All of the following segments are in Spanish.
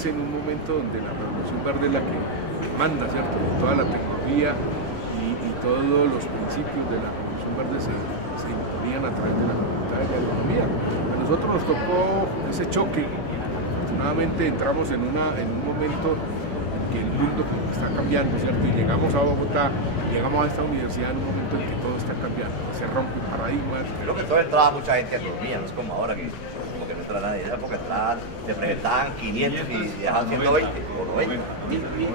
nace en un momento donde la Revolución Verde es la que manda, ¿cierto? Y toda la tecnología y todos los principios de la Revolución Verde se imponían a través de la Facultad de Agronomía. A nosotros nos tocó ese choque. Afortunadamente entramos en un momento en que el mundo está cambiando, ¿cierto? Y llegamos a Bogotá, llegamos a esta universidad en un momento en que todo está cambiando, se rompen paradigmas. Creo que todo entraba mucha gente a agronomía, no es como ahora que porque no entraba nadie, porque entraban, se presentaban 500 y dejaban 120 o 90.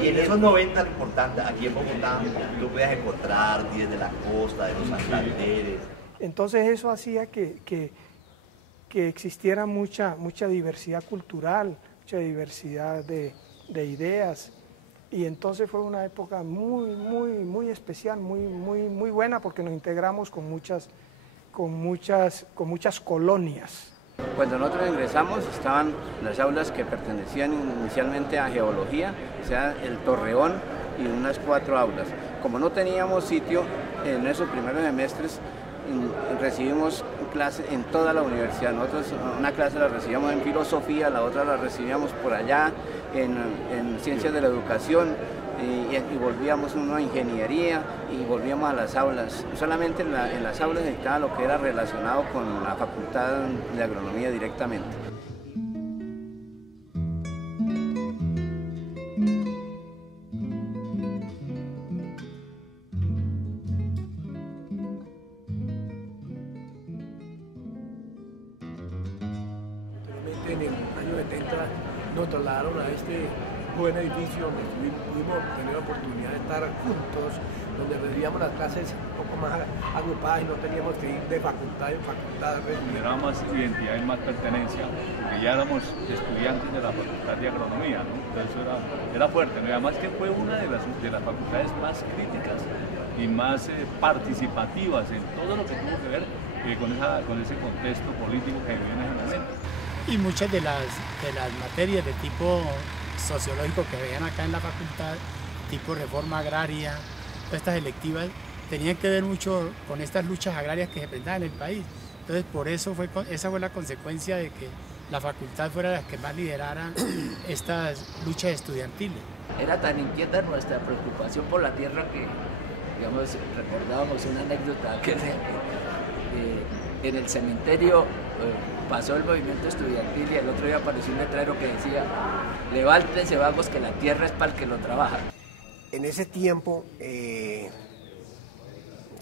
Y en esos 90 lo importante, aquí en Bogotá tú podías encontrar 10 de la costa, de los Santanderes. Entonces eso hacía que existiera mucha diversidad cultural, mucha diversidad de ideas, y entonces fue una época muy especial, muy buena, porque nos integramos con muchas colonias. Cuando nosotros ingresamos estaban las aulas que pertenecían inicialmente a geología, o sea, el Torreón y unas 4 aulas. Como no teníamos sitio en esos primeros semestres, recibimos clases en toda la universidad. Nosotros una clase la recibíamos en filosofía, la otra la recibíamos por allá en ciencias de la educación, y volvíamos uno a ingeniería y volvíamos a las aulas. Solamente en las aulas se dictaba lo que era relacionado con la Facultad de Agronomía directamente. En el año 70 nos trasladaron a este buen edificio donde pudimos tener la oportunidad de estar juntos, donde recibíamos las clases un poco más agrupadas y no teníamos que ir de facultad en facultad. Era más identidad y más pertenencia, porque ya éramos estudiantes de la Facultad de Agronomía, ¿no? Entonces eso era fuerte, ¿no? Y además que fue una de las facultades más críticas y más participativas en todo lo que tuvo que ver con ese contexto político que vivió en ese momento. Y muchas de las materias de tipo sociológico que veían acá en la facultad, tipo reforma agraria, todas estas electivas, tenían que ver mucho con estas luchas agrarias que se presentaban en el país. Entonces, por eso esa fue la consecuencia de que la facultad fuera la que más liderara estas luchas estudiantiles. Era tan inquieta nuestra preocupación por la tierra que, digamos, recordábamos una anécdota que en el cementerio pasó el movimiento estudiantil y el otro día apareció un letrero que decía: levántense vagos que la tierra es para el que lo trabaja. En ese tiempo, que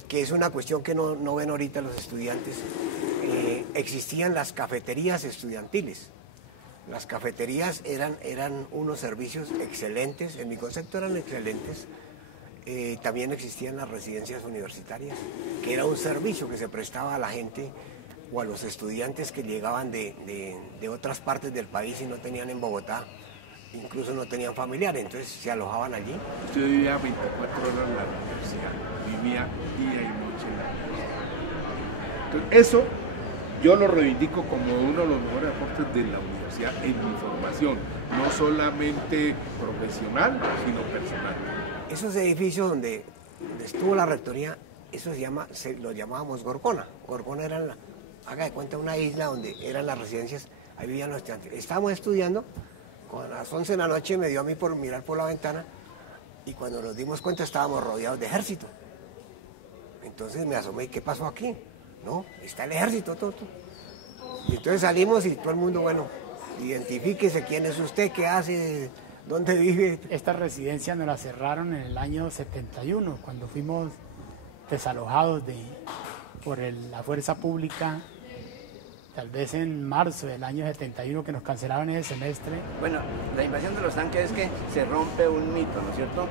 es una cuestión que no ven ahorita los estudiantes, existían las cafeterías estudiantiles. Las cafeterías eran unos servicios excelentes, en mi concepto eran excelentes. También existían las residencias universitarias, que era un servicio que se prestaba a la gente o a los estudiantes que llegaban de otras partes del país y no tenían en Bogotá, incluso no tenían familiares, entonces se alojaban allí. Yo vivía 24 horas en la universidad, vivía día y noche en la universidad. Entonces, eso yo lo reivindico como uno de los mejores aportes de la universidad en mi formación, no solamente profesional, sino personal. Esos edificios donde estuvo la rectoría, eso lo llamábamos Gorgona. Gorgona era, haga de cuenta, una isla donde eran las residencias, ahí vivían los estudiantes. Estábamos estudiando, a las 11 de la noche me dio a mí por mirar por la ventana, y cuando nos dimos cuenta estábamos rodeados de ejército. Entonces me asomé, ¿qué pasó aquí? No, está el ejército, todo. Y entonces salimos y todo el mundo, bueno, identifíquese quién es usted, qué hace, dónde vive. Esta residencia nos la cerraron en el año 71, cuando fuimos desalojados por la fuerza pública, tal vez en marzo del año 71, que nos cancelaron ese semestre. Bueno, la invasión de los tanques es que se rompe un mito, ¿no es cierto?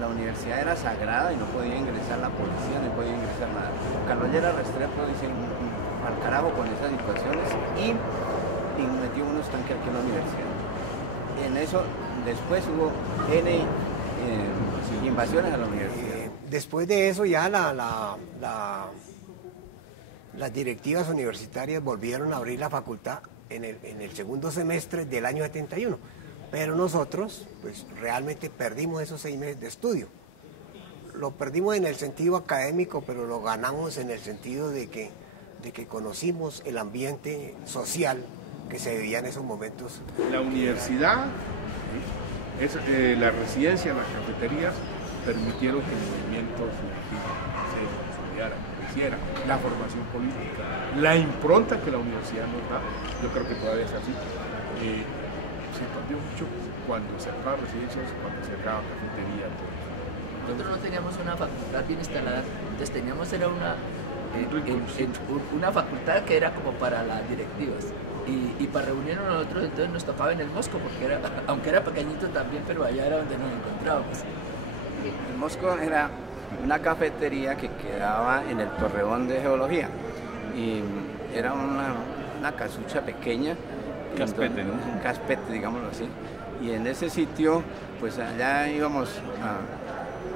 La universidad era sagrada y no podía ingresar la policía, no podía ingresar nada. Carlos Lleras Restrepo dice al carajo con esas situaciones y metió unos tanques aquí en la universidad. En eso, después hubo invasiones a la universidad. Después de eso ya las directivas universitarias volvieron a abrir la facultad en el segundo semestre del año 71, pero nosotros pues realmente perdimos esos 6 meses de estudio. Lo perdimos en el sentido académico, pero lo ganamos en el sentido de que conocimos el ambiente social que se vivía en esos momentos. La universidad, la residencia, las cafeterías permitieron que el movimiento estudiantil se consolidara, creciera, la formación política, la impronta que la universidad nos da, yo creo que todavía es así. Se cambió mucho cuando se acababan residencias, cuando se acababa cafetería. Nosotros no teníamos una facultad bien instalada, entonces teníamos era una facultad que era como para las directivas. Y para reunirnos nosotros entonces nos tocaba en el Mosco, porque era, aunque era pequeñito también, pero allá era donde nos encontrábamos. El Mosco era una cafetería que quedaba en el Torreón de Geología y era una casucha pequeña, caspete, ¿no? Un caspete, digámoslo así, y en ese sitio pues allá íbamos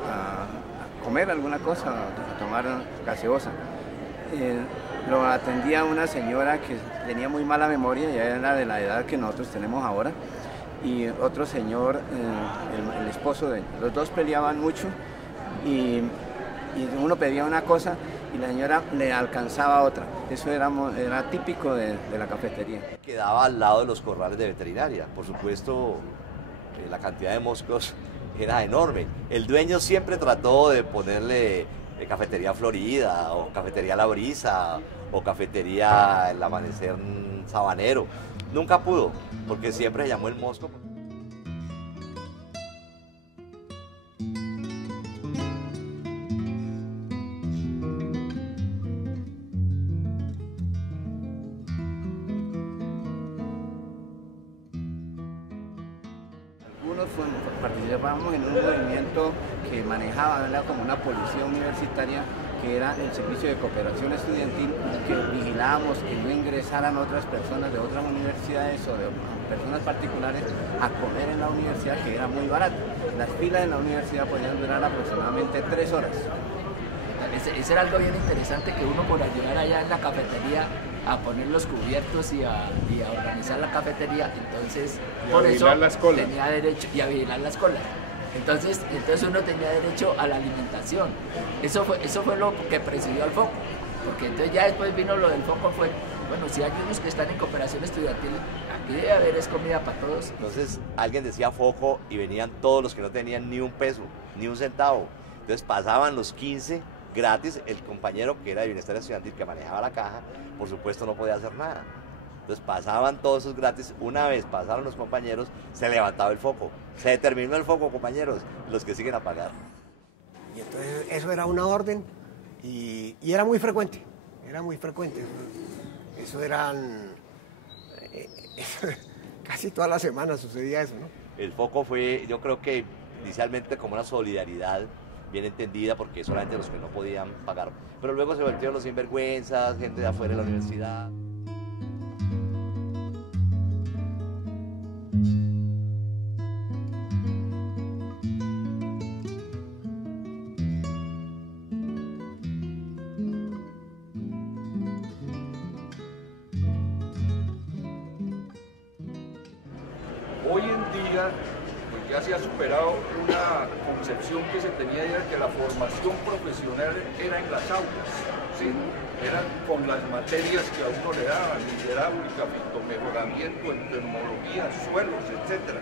a comer alguna cosa, a tomar gaseosa. Lo atendía una señora que tenía muy mala memoria, ya era de la edad que nosotros tenemos ahora, y otro señor, el esposo de ellos. Los dos peleaban mucho y uno pedía una cosa y la señora le alcanzaba otra. Eso era típico de la cafetería. Quedaba al lado de los corrales de veterinaria. Por supuesto, la cantidad de moscos era enorme. El dueño siempre trató de ponerle cafetería Florida, o cafetería La Brisa, o cafetería El Amanecer Sabanero. Nunca pudo, porque siempre se llamó el Mosco. Participábamos en un movimiento que manejaba, ¿verdad?, como una policía universitaria, que era el servicio de cooperación estudiantil, que vigilábamos que no ingresaran otras personas de otras universidades o de personas particulares a comer en la universidad, que era muy barato. Las filas en la universidad podían durar aproximadamente 3 horas. Ese era algo bien interesante, que uno por ayudar allá en la cafetería a poner los cubiertos y a organizar la cafetería, entonces por eso tenía derecho, y a vigilar las colas. Entonces uno tenía derecho a la alimentación. Eso fue lo que presidió al foco, porque entonces ya después vino lo del foco, fue, bueno, si hay unos que están en cooperación estudiantil, aquí debe haber es comida para todos. Entonces alguien decía foco y venían todos los que no tenían ni un peso, ni un centavo. Entonces pasaban los 15 gratis, el compañero que era de bienestar estudiantil que manejaba la caja, por supuesto no podía hacer nada. Entonces pasaban todos esos gratis, una vez pasaron los compañeros, se levantaba el foco. Se terminó el foco, compañeros, los que siguen a pagar. Y entonces eso era una orden y era muy frecuente, Eso eran... casi todas las semanas sucedía eso, ¿no? El foco fue, yo creo que inicialmente como una solidaridad bien entendida, porque solamente los que no podían pagar, pero luego se volvieron los sinvergüenzas, gente de afuera de la universidad. Hoy en día pues ya se ha superado una concepción que se tenía de que la formación profesional era en las aulas, ¿sí? Eran con las materias que a uno le daban, hidráulica, fitomejoramiento, entomología, suelos, etc.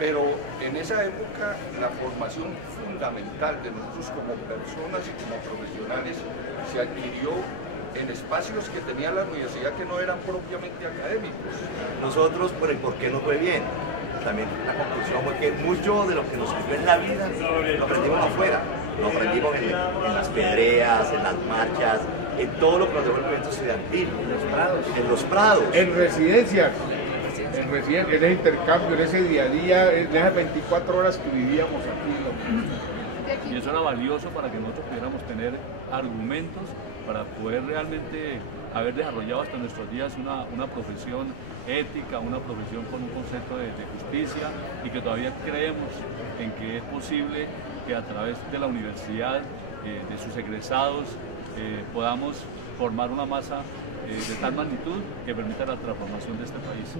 Pero en esa época la formación fundamental de nosotros como personas y como profesionales se adquirió en espacios que tenía la universidad que no eran propiamente académicos. Nosotros, por qué nos fue bien, también la conclusión fue que mucho de lo que nos sirvió en la vida lo aprendimos afuera, lo aprendimos en las pedreas, en las marchas, en todo lo que nos dejó el movimiento estudiantil, en los prados, en residencias, en ese intercambio, en ese día a día, en esas 24 horas que vivíamos aquí. Y eso era valioso para que nosotros pudiéramos tener argumentos para poder realmente haber desarrollado hasta nuestros días una profesión ética, una profesión con un concepto de justicia, y que todavía creemos en que es posible que a través de la universidad, de sus egresados, podamos formar una masa de tal magnitud que permita la transformación de este país.